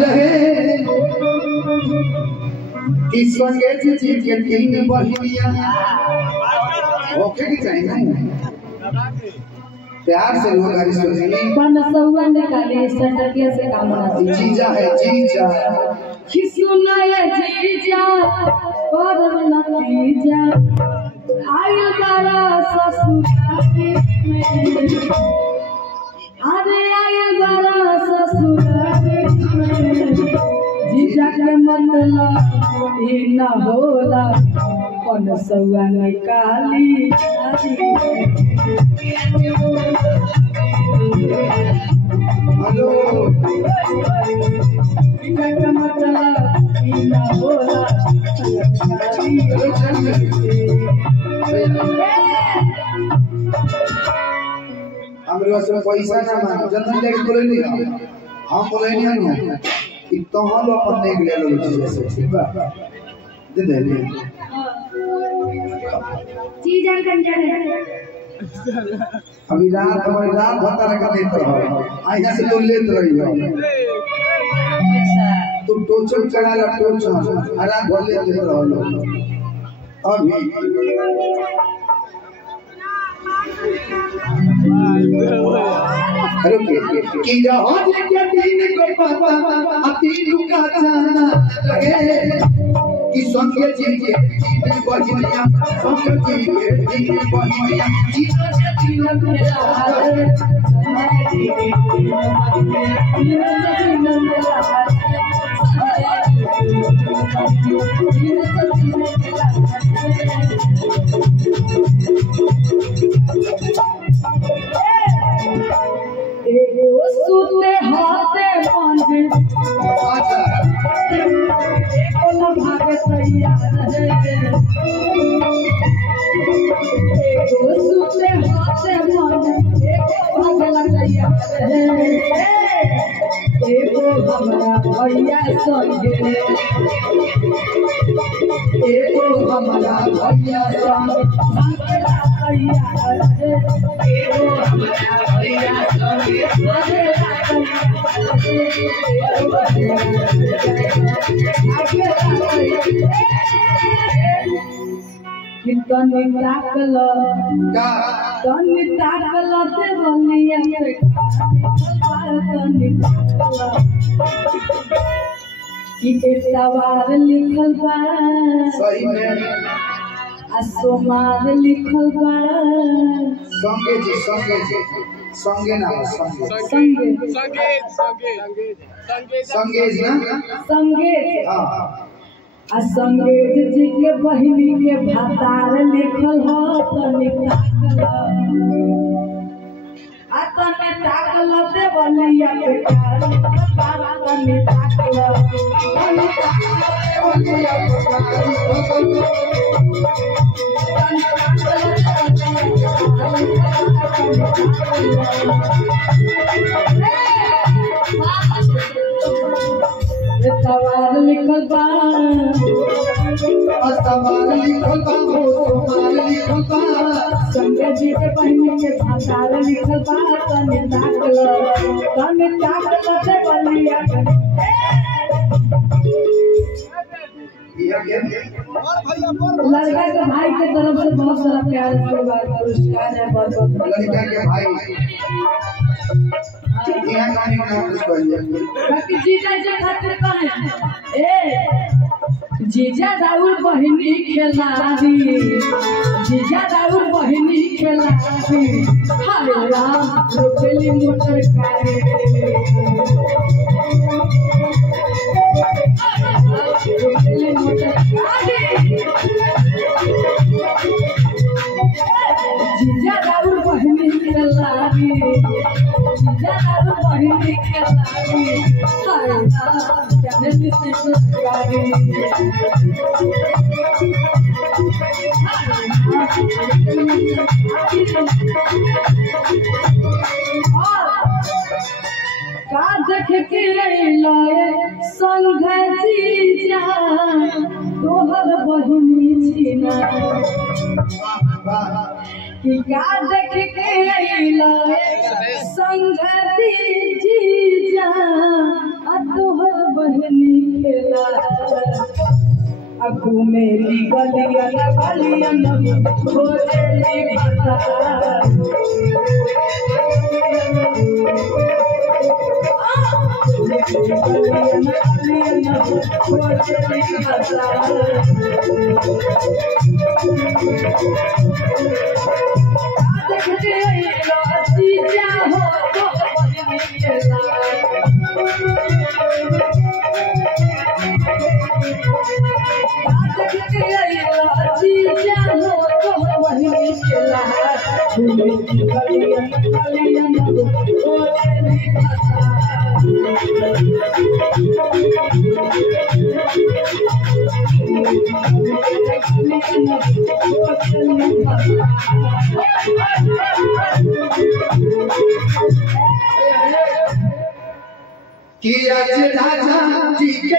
रहे कि संगे जी के तीन बहिनिया ओके की चाहिए ना प्यार से लोग गाड़ी सुनेंगे पन सौवन निकाले सटकिया से काम बनाती जीजा है जीजा खिसुना ये जीजा करम नतीजा आयल बारा ससुराली में अरे आयल बारा ससुराली में जीजा के मतलब ई न होला पन सौवन निकाली हेलो जीजा के मतलब ई न होला हमरे वास्ते पैसा ना मांगो जतन लेके बोले नहीं हम बोले नहीं हम कि तोहन अपन नहीं ले लो जैसे ठीक बा दे दे जीजा कंजर अभी रात हमारी रात भत्ता रखा देते हो आइया से तो लेते रही हो तुम टोचन चढ़ा ला टोचन हरा भर लेते रहो अभी कि जहां के दिन को पापा अति लुका जाना लगे कि संगे जी के तीन बहिनिया संगे जी के तीन बहिनिया जीना के तीन सुते हाथे बांधे एको न भागे तैयार है एको सुते हाथे बांधे एको भागे तैयार है एको हमरा भैया संगे एको हमरा भैया संगे तैयार है एको हमरा भैया संगे तनी ताकल तनी ताकल ते बलिया पे तनी ताकल कि सवार लिखल बा सही में असोमार लिखल बा संगे जी संगे ना संगे संगे ना संगे हां संगेत जी के बहिनी के भातार लिखल हो तनी ताकल ते बलिया पे तनी ताकल सवाल लिखल बा सवाल लिखल बा सवाल लिखल बा संगे जी के बहिनी के भातार लिखल बा तनी ताकल ते बलिया लड़का के भाई के तरफ से बहुत सारा प्यार पुरस्कार है बहुत बहुत लड़का के भाई यहाँ कहानी ना कुछ बोलिए बाकी जीजा जी खातिर कहे ए जीजा दाऊर बहिनी खेलारी जीजा दाऊर बहिनी खेलारी हाय राम रोकेली मोटर गाड़ी रोकेली मोटर गाड़ी जीजा दाऊर बहिनी खेलारी जीजा दाऊर बहिनी खेलारी हाय राम जाने से गाड़ी का देख के लाए संग जीजा तोहर बहिनी छीना कि का देख के लाए संग जीजा तोहर बहनी खेला अगू मेरी गलियां खोजेली कि आज राजा जी के